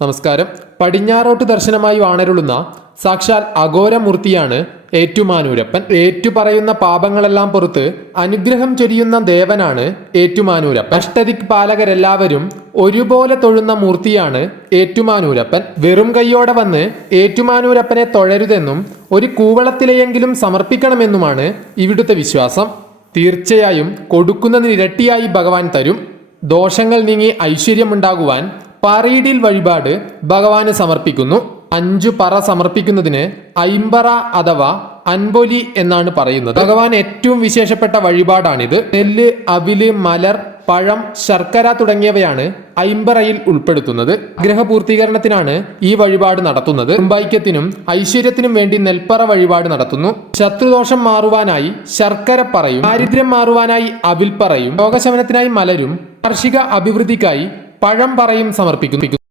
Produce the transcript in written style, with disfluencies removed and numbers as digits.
നമസ്കാരം. പടിഞ്ഞാറോട്ട് ദർശനമായി വാണരുളുന്ന സാക്ഷാൽ അഘോരമൂർത്തിയാണ് ഏറ്റുമാനൂരപ്പൻ. ഏറ്റുപറയുന്ന പാപങ്ങളെല്ലാം പുറത്ത് അനുഗ്രഹം ചൊരിയുന്ന ദേവനാണ് ഏറ്റുമാനൂരപ്പൻ. അഷ്ടദിക് പാലകരെല്ലാവരും ഒരുപോലെ തൊഴുന്ന മൂർത്തിയാണ് ഏറ്റുമാനൂരപ്പൻ. വെറും കൈയോടെ വന്ന് ഏറ്റുമാനൂരപ്പനെ തൊഴരുതെന്നും ഒരു കൂവളത്തിലെയെങ്കിലും സമർപ്പിക്കണമെന്നുമാണ് ഇവിടുത്തെ വിശ്വാസം. തീർച്ചയായും കൊടുക്കുന്നതിന് ഇരട്ടിയായി ഭഗവാൻ തരും. ദോഷങ്ങൾ നീങ്ങി ഐശ്വര്യമുണ്ടാകുവാൻ പറയിടിൽ വഴിപാട് ഭഗവാന് സമർപ്പിക്കുന്നു. 5 പറ സമർപ്പിക്കുന്നതിന് ഐമ്പറ അഥവാ അൻപൊലി എന്നാണ് പറയുന്നത്. ഭഗവാൻ ഏറ്റവും വിശേഷപ്പെട്ട വഴിപാടാണിത്. നെല്ല്, അവില്, മലർ, പഴം, ശർക്കര തുടങ്ങിയവയാണ് ഐമ്പറയിൽ ഉൾപ്പെടുത്തുന്നത്. ആഗ്രഹപൂർത്തീകരണത്തിനാണ് ഈ വഴിപാട് നടത്തുന്നത്. കുംഭൈക്യത്തിനും ഐശ്വര്യത്തിനും വേണ്ടി നെൽപ്പറ വഴിപാട് നടത്തുന്നു. ശത്രുദോഷം മാറുവാനായി ശർക്കര പറയും, ദാരിദ്ര്യം മാറുവാനായി അവിൽ പറയും, രോഗശമനത്തിനായി മലരും, കാർഷിക അഭിവൃദ്ധിക്കായി പഴം പറയും സമർപ്പിക്കുന്നു.